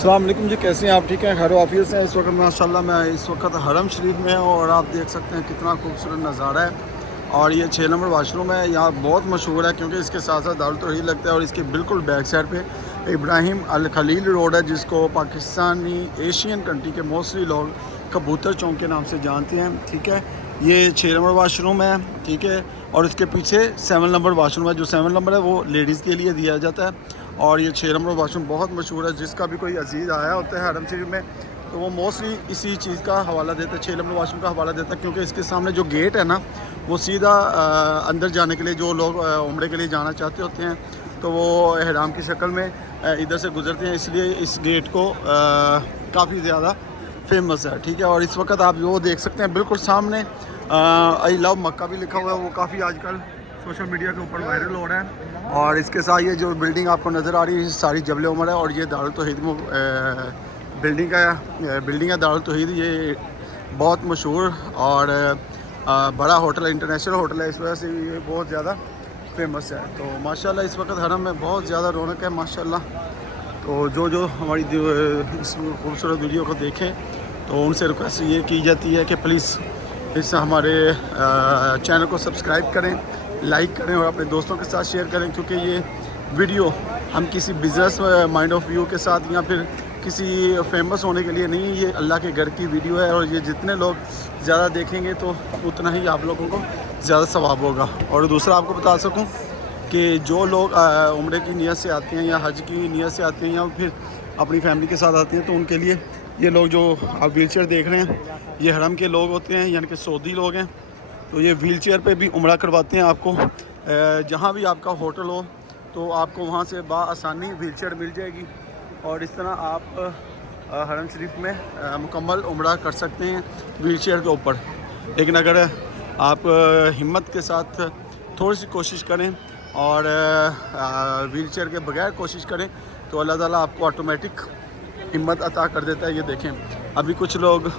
अस्सलाम वालेकुम जी, कैसे हैं आप? ठीक हैं, खैर ऑफिस से? इस वक्त माशाल्लाह मैं इस वक्त हरम शरीफ में हूँ और आप देख सकते हैं कितना खूबसूरत नज़ारा है। और ये 6 नंबर वाशरूम है, यहाँ बहुत मशहूर है क्योंकि इसके साथ साथ दारुल तौहीद लगता है और इसके बिल्कुल बैक साइड पे इब्राहिम अल खलील रोड है, जिसको पाकिस्तानी एशियन कंट्री के मोस्टली लोग कबूतर चौक के नाम से जानते हैं। ठीक है, ये 6 नंबर वाशरूम है। ठीक है, और इसके पीछे 7 नंबर वाशरूम है। जो 7 नंबर है वो लेडीज़ के लिए दिया जाता है और ये 6 नंबर वाशरूम बहुत मशहूर है। जिसका भी कोई अजीज़ आया होता है हरम शरीफ में तो वो मोस्टली इसी चीज़ का हवाला देता है, 6 नंबर वाशरूम का हवाला देता है, क्योंकि इसके सामने जो गेट है ना वो सीधा अंदर जाने के लिए जो लोग उम्रे के लिए जाना चाहते होते हैं तो वो एहराम की शक्ल में इधर से गुजरते हैं, इसलिए इस गेट को काफ़ी ज़्यादा फेमस है। ठीक है, और इस वक्त आप वो देख सकते हैं बिल्कुल सामने आई लव मक्का भी लिखा हुआ है, वो काफ़ी आजकल सोशल मीडिया के ऊपर वायरल हो रहा है। और इसके साथ ये जो बिल्डिंग आपको नज़र आ रही है सारी जबल उमर है और ये दारुल तौहीद बिल्डिंग है दारुल तौहीद। ये बहुत मशहूर और बड़ा होटल है, इंटरनेशनल होटल है, इस वजह से ये बहुत ज़्यादा फेमस है। तो माशाल्लाह इस वक्त हरम में बहुत ज़्यादा रौनक है माशाल्लाह। तो जो हमारी इस खूबसूरत वीडियो को देखें तो उनसे रिक्वेस्ट ये की जाती है कि प्लीज़ इस हमारे चैनल को सब्सक्राइब करें, लाइक करें और अपने दोस्तों के साथ शेयर करें, क्योंकि ये वीडियो हम किसी बिज़नेस माइंड ऑफ व्यू के साथ या फिर किसी फेमस होने के लिए नहीं, ये अल्लाह के घर की वीडियो है और ये जितने लोग ज़्यादा देखेंगे तो उतना ही आप लोगों को ज़्यादा सवाब होगा। और दूसरा आपको बता सकूं कि जो लोग उम्रे की नीयत से आते हैं या हज की नीयत से आते हैं या फिर अपनी फैमिली के साथ आते हैं तो उनके लिए ये लोग जो आप व्हील चेयर देख रहे हैं ये हरम के लोग होते हैं, यानी कि सऊदी लोग हैं। तो ये व्हील चेयर पे भी उम्रा करवाते हैं आपको। जहाँ भी आपका होटल हो तो आपको वहाँ से आसानी व्हील चेयर मिल जाएगी और इस तरह आप हरम शरीफ में मुकम्मल उम्रा कर सकते हैं व्हील चेयर के ऊपर। लेकिन अगर आप हिम्मत के साथ थोड़ी सी कोशिश करें और व्हील चेयर के बगैर कोशिश करें तो अल्लाह ताला आपको ऑटोमेटिक हिम्मत अता कर देता है। ये देखें, अभी कुछ लोग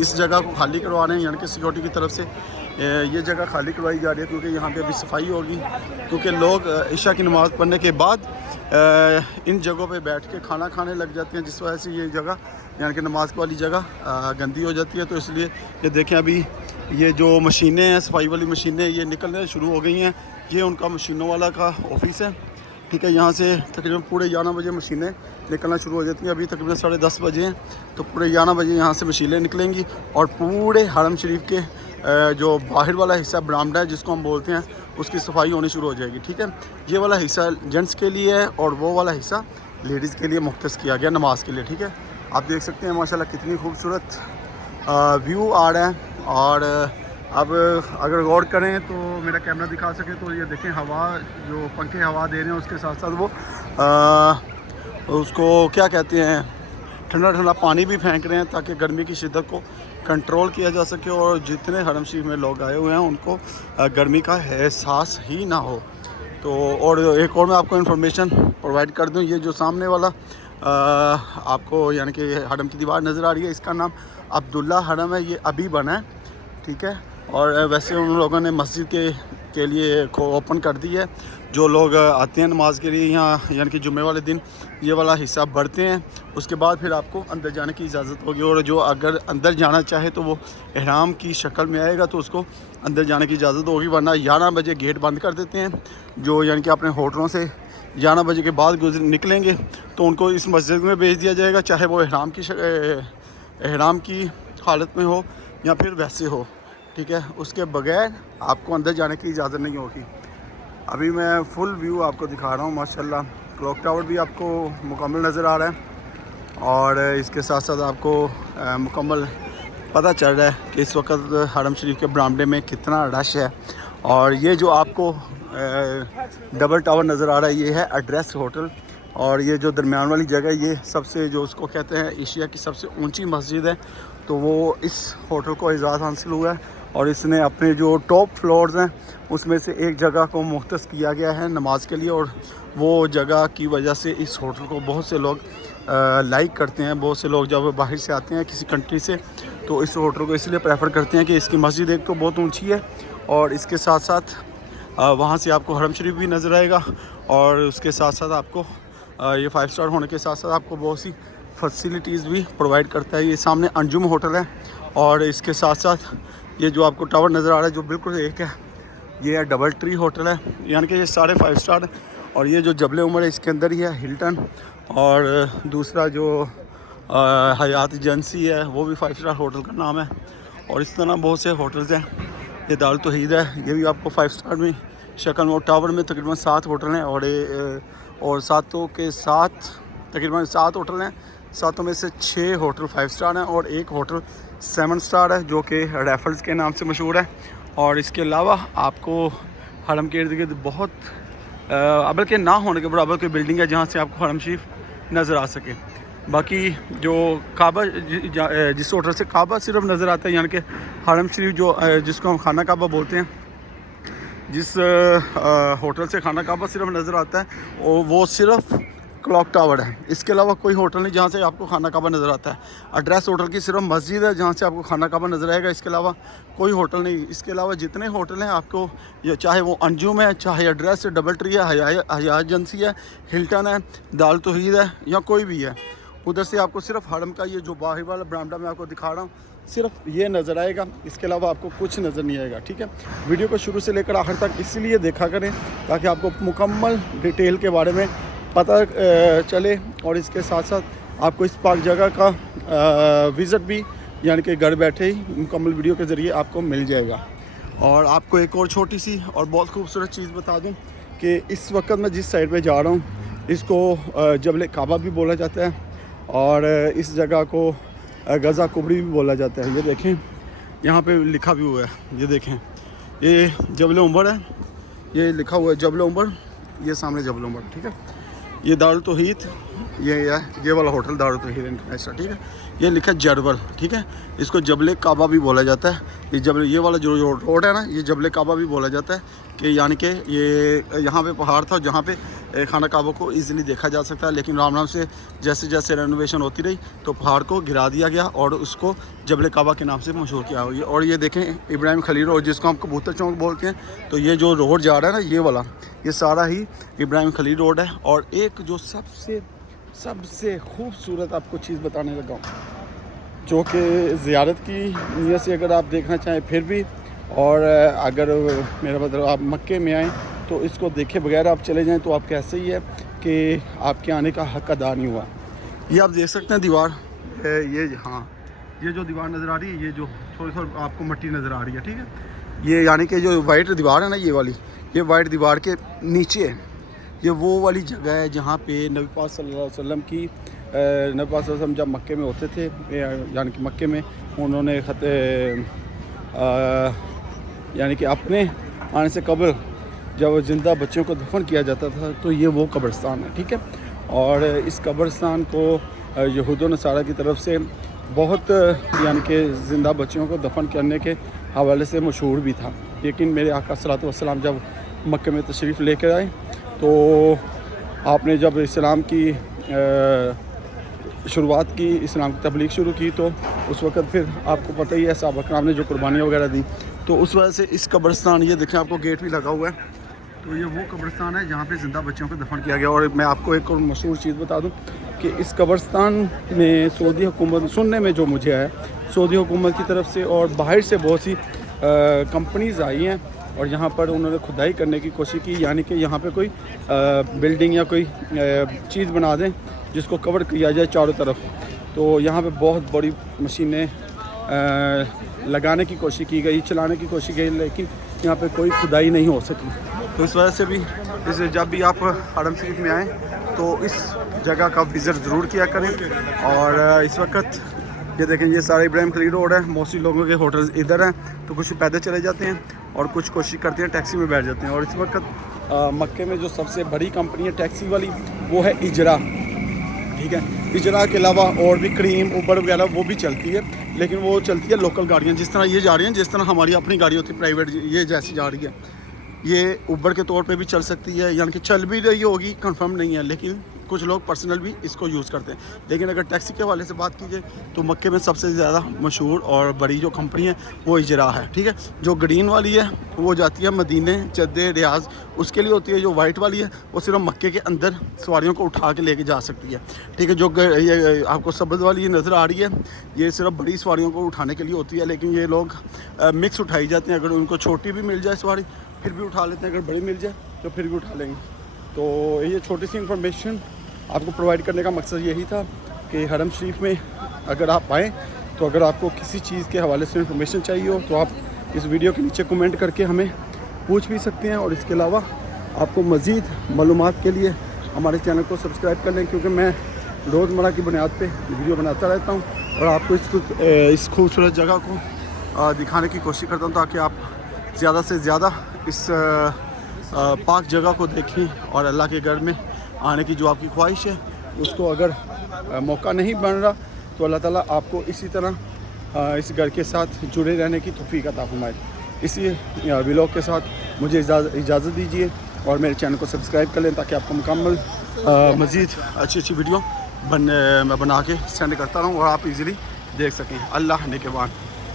इस जगह को खाली करवा रहे हैं, यानी कि सिक्योरिटी की तरफ से ये जगह खाली करवाई जा रही है क्योंकि यहाँ पे अभी सफाई होगी, क्योंकि लोग इशा की नमाज़ पढ़ने के बाद इन जगहों पे बैठ के खाना खाने लग जाते हैं, जिस वजह से ये जगह यानी कि नमाज वाली जगह गंदी हो जाती है। तो इसलिए ये देखें, अभी ये जो मशीनें हैं सफाई वाली मशीनें ये निकलने शुरू हो गई हैं। ये उनका मशीनों वाला का ऑफिस है। ठीक है, यहाँ से तकरीबन पूरे 11 बजे मशीनें निकलना शुरू हो जाती हैं। अभी तकरीबन 10:30 बजे हैं तो पूरे 11 बजे यहाँ से मशीनें निकलेंगी और पूरे हरम शरीफ के जो बाहर वाला हिस्सा बरामदा है जिसको हम बोलते हैं उसकी सफाई होनी शुरू हो जाएगी। ठीक है, ये वाला हिस्सा जेंट्स के लिए है और वो वाला हिस्सा लेडीज़ के लिए मुख्तस किया गया नमाज के लिए। ठीक है, आप देख सकते हैं माशाल्लाह कितनी खूबसूरत व्यू आ रहा है। और अब अगर गौर करें तो मेरा कैमरा दिखा सके तो ये देखें, हवा जो पंखे हवा दे रहे हैं उसके साथ साथ वो उसको क्या कहते हैं, ठंडा ठंडा पानी भी फेंक रहे हैं ताकि गर्मी की शिद्दत को कंट्रोल किया जा सके और जितने हरम शरीफ में लोग आए हुए हैं उनको गर्मी का एहसास ही ना हो। तो और एक और मैं आपको इन्फॉर्मेशन प्रोवाइड कर दूं, ये जो सामने वाला आपको यानी कि हरम की दीवार नज़र आ रही है इसका नाम अब्दुल्ला हरम है, ये अभी बना है। ठीक है, और वैसे उन लोगों ने मस्जिद के लिए ओपन कर दी है। जो लोग आते हैं नमाज के लिए यहाँ यानी कि जुम्मे वाले दिन ये वाला हिस्सा भरते हैं, उसके बाद फिर आपको अंदर जाने की इजाज़त होगी। और जो अगर अंदर जाना चाहे तो वो एहराम की शक्ल में आएगा तो उसको अंदर जाने की इजाज़त होगी, वरना 11 बजे गेट बंद कर देते हैं। जो यानी कि अपने होटलों से 11 बजे के बाद निकलेंगे तो उनको इस मस्जिद में भेज दिया जाएगा, चाहे वो एहराम की हालत में हो या फिर वैसे हो। ठीक है, उसके बगैर आपको अंदर जाने की इजाज़त नहीं होगी। अभी मैं फुल व्यू आपको दिखा रहा हूँ माशाल्लाह। क्लॉक टावर भी आपको मुकम्मल नज़र आ रहा है और इसके साथ साथ आपको मुकम्मल पता चल रहा है कि इस वक्त हरम शरीफ के बरामदे में कितना रश है। और ये जो आपको डबल टावर नज़र आ रहा है ये है एड्रेस होटल, और ये जो दरमियान वाली जगह ये सबसे जो उसको कहते हैं एशिया की सबसे ऊंची मस्जिद है। तो वो इस होटल को एजाज़ हासिल हुआ है और इसने अपने जो टॉप फ्लोर्स हैं उसमें से एक जगह को मुख्तस किया गया है नमाज के लिए, और वो जगह की वजह से इस होटल को बहुत से लोग लाइक करते हैं। बहुत से लोग जब बाहर से आते हैं किसी कंट्री से तो इस होटल को इसलिए प्रेफर करते हैं कि इसकी मस्जिद एक तो बहुत ऊंची है और इसके साथ साथ वहाँ से आपको हरम शरीफ भी नज़र आएगा और उसके साथ साथ आपको ये 5 स्टार होने के साथ साथ आपको बहुत सी फैसिलिटीज़ भी प्रोवाइड करता है। ये सामने अंजुम होटल है और इसके साथ साथ ये जो आपको टावर नज़र आ रहा है जो बिल्कुल एक है, ये है डबल ट्री होटल है, यानी कि ये सारे 5 स्टार। और ये जो जबल उमर है इसके अंदर ही है हिल्टन, और दूसरा जो हयात एजेंसी है वो भी 5 स्टार होटल का नाम है। और इस तरह बहुत से होटल्स हैं। ये दारुल तौहीद है, ये भी आपको 5 स्टार में शक्ल में। और टावर में तकरीबन 7 होटल हैं और सातों के साथ तकरीबन 7 होटल हैं। 7 में से 6 होटल 5 स्टार हैं और 1 होटल 7 स्टार है जो कि रैफल्स के नाम से मशहूर है। और इसके अलावा आपको हरम के इर्द गिर्द बहुत अबल के ना होने के बराबर कोई बिल्डिंग है जहाँ से आपको हरम शरीफ नज़र आ सके। बाकी जो काबा जिस होटल से काबा सिर्फ नज़र आता है, यानी कि हरम शरीफ जो जिसको हम खाना काबा बोलते हैं, जिस होटल से खाना काबा सिर्फ नज़र आता है वो सिर्फ क्लॉक टावर है। इसके अलावा कोई होटल नहीं जहाँ से आपको खाना काबा नज़र आता है। एड्रेस होटल की सिर्फ मस्जिद है जहाँ से आपको खाना काबा नज़र आएगा, इसके अलावा कोई होटल नहीं। इसके अलावा जितने होटल हैं आपको, ये चाहे वो अंजुम है, चाहे एड्रेस डबल ट्री है, हया एजेंसी है, हिल्टन है, दारुल तौहीद है, या कोई भी है, उधर से आपको सिर्फ हरम का ये जो बाहर वाला बरामदा मैं आपको दिखा रहा हूँ सिर्फ ये नज़र आएगा, इसके अलावा आपको कुछ नज़र नहीं आएगा। ठीक है, वीडियो को शुरू से लेकर आखिर तक इसलिए देखा करें ताकि आपको मुकम्मल डिटेल के बारे में पता चले, और इसके साथ साथ आपको इस पाक जगह का विज़िट भी यानी कि घर बैठे ही मुकम्मल वीडियो के ज़रिए आपको मिल जाएगा। और आपको एक और छोटी सी और बहुत खूबसूरत चीज़ बता दूं कि इस वक्त मैं जिस साइड पे जा रहा हूं इसको जबल काबा भी बोला जाता है और इस जगह को गज़ा कुबरी भी बोला जाता है। ये देखें यहाँ पे लिखा भी हुआ है, ये देखें ये जबल उमर है, ये लिखा हुआ है जबल उमर, ये सामने जबल उमर। ठीक है, ये दारुल तौहीद ये वाला होटल दारुल तौहीद इंटरनेशनल। ठीक है, ये लिखा जरवल। ठीक है, इसको जबल काबा भी बोला जाता है। ये वाला जो रोड है ना, ये जबल काबा भी बोला जाता है कि यानी कि ये यहाँ पे पहाड़ था जहाँ पे खाना काबा को इजीली देखा जा सकता है, लेकिन राम राम से जैसे जैसे रेनोवेशन होती रही तो पहाड़ को गिरा दिया गया और उसको जबल काबा के नाम से मशहूर किया हुआ है। और ये देखें इब्राहिम खलील रोड, जिसको हम कबूतर चौक बोलते हैं, तो ये जो रोड जा रहा है ना ये वाला, ये सारा ही इब्राहिम खलील रोड है। और एक जो सबसे खूबसूरत आपको चीज़ बताने लगा हूँ जो कि ज़ियारत की नीयत से अगर आप देखना चाहें फिर भी, और अगर मेरा मतलब आप मक्के में आएँ तो इसको देखे बगैर आप चले जाएं तो आपके ऐसे ही है कि आपके आने का हक अदा नहीं हुआ। ये आप देख सकते हैं दीवार, ये हाँ ये जो दीवार नज़र आ रही है, ये जो थोड़ी आपको मिट्टी नज़र आ रही है। ठीक है, ये यानी कि जो वाइट दीवार है ना, ये वाली, ये वाइट दीवार के नीचे ये वो वाली जगह है जहाँ पे नबी पाक सल्लल्लाहु अलैहि वसल्लम की नबी पाक सल्लल्लाहु अलैहि वसल्लम जब मक्के में होते थे, यानी कि मक्के में उन्होंने यानी कि अपने आने से कबल जब ज़िंदा बच्चों को दफन किया जाता था तो ये वो कब्रिस्तान है। ठीक है, और इस कब्रिस्तान को यहूद व नसारा की तरफ से बहुत यानी कि ज़िंदा बच्चों को दफन करने के हवाले से मशहूर भी था। लेकिन मेरे आका सल्लल्लाहु अलैहि वसल्लम जब मक्के में तशरीफ़ लेकर आए तो आपने जब इस्लाम की शुरुआत की, इस्लाम की तबलीग शुरू की, तो उस वक़्त फिर आपको पता ही है सहाबा किराम ने जो कुर्बानियाँ वगैरह दी, तो उस वजह से इस कब्रिस्तान, ये देखें आपको गेट भी लगा हुआ है, तो ये वो कब्रिस्तान है जहाँ पे ज़िंदा बच्चों को दफन किया गया। और मैं आपको एक और मशहूर चीज़ बता दूँ कि इस कब्रिस्तान में सऊदी हुकूमत, सुनने में जो मुझे है, सऊदी हुकूमत की तरफ से और बाहर से बहुत सी कंपनीज़ आई हैं और यहाँ पर उन्होंने खुदाई करने की कोशिश की, यानी कि यहाँ पे कोई बिल्डिंग या कोई चीज़ बना दें जिसको कवर किया जाए चारों तरफ। तो यहाँ पे बहुत बड़ी मशीनें लगाने की कोशिश की गई, चलाने की कोशिश की, लेकिन यहाँ पे कोई खुदाई नहीं हो सकी। तो इस वजह से भी जब भी आप हरम शरीफ में आएँ तो इस जगह का विज़िट ज़रूर किया करें। और इस वक्त ये देखें ये सारा इब्राहिम खलील रोड है, मोस्टली लोगों के होटल्स इधर हैं, तो कुछ पैदल चले जाते हैं और कुछ कोशिश करते हैं टैक्सी में बैठ जाते हैं। और इस वक्त मक्के में जो सबसे बड़ी कंपनी है टैक्सी वाली वो है इजरा। ठीक है, इजरा के अलावा और भी क्रीम, उबर वगैरह वो भी चलती है, लेकिन वो चलती है लोकल गाड़ियाँ, जिस तरह ये जा रही हैं, जिस तरह हमारी अपनी गाड़ी होती है प्राइवेट, ये जैसी जा रही है, ये उबर के तौर पे भी चल सकती है, यानी कि चल भी रही होगी, कंफर्म नहीं है, लेकिन کچھ لوگ پرسنل بھی اس کو یوز کرتے ہیں. لیکن اگر ٹیکسی کے حوالے سے بات کی جائے تو مکے میں سب سے زیادہ مشہور اور بڑی جو کمپنی ہے وہ اجرا ہے. ٹھیک ہے, جو گرین والی ہے وہ جاتی ہے مدینے, جدہ, ریاض, اس کے لیے ہوتی ہے. جو وائٹ والی ہے وہ صرف مکے کے اندر سواریوں کو اٹھا کے لے کے جا سکتی ہے. ٹھیک ہے, جو یہ آپ کو سبز والی نظر آ رہی ہے یہ صرف بڑی سواریوں کو اٹھانے کے لیے ہوتی ہے. لیکن یہ لوگ مکس اٹھائی جاتے ہیں, اگر ان کو چھوٹی بھی مل جائے سواری پھر بھی اٹھا لیتے ہیں, اگر بڑی مل جائے تو پھر بھی اٹھا لیں گے. تو یہ چھوٹی سی انفارمیشن آپ کو پرووائڈ کرنے کا مقصد یہی تھا کہ حرم شریف میں اگر آپ آئیں تو اگر آپ کو کسی چیز کے حوالے سے انفارمیشن چاہیے ہو تو آپ اس ویڈیو کے نیچے کمنٹ کر کے ہمیں پوچھ بھی سکتے ہیں. اور اس کے علاوہ آپ کو مزید معلومات کے لیے ہمارے چینل کو سبسکرائب کر لیں, کیونکہ میں روزمرہ کی بنیاد پہ ویڈیو بناتا رہتا ہوں اور آپ کو اس خوبصورت جگہ کو دکھانے کی کوشش کرتا ہوں تاکہ آپ زیادہ سے زیادہ اس پاک جگہ کو دیکھیں اور اللہ کے گھر میں آنے کی جو آپ کی خواہش ہے اس کو اگر موقع نہیں بن رہا تو اللہ تعالیٰ آپ کو اسی طرح اس گھر کے ساتھ جڑے رہنے کی توفیق عطا فرمائے. اسی ولاگ کے ساتھ مجھے اجازت دیجیے اور میرے چینل کو سبسکرائب کر لیں تاکہ آپ کو مکمل مزید اچھی ویڈیو میں بنا کے سینڈ کرتا رہوں اور آپ ایزیلی دیکھ سکیں. اللہ نگہبان.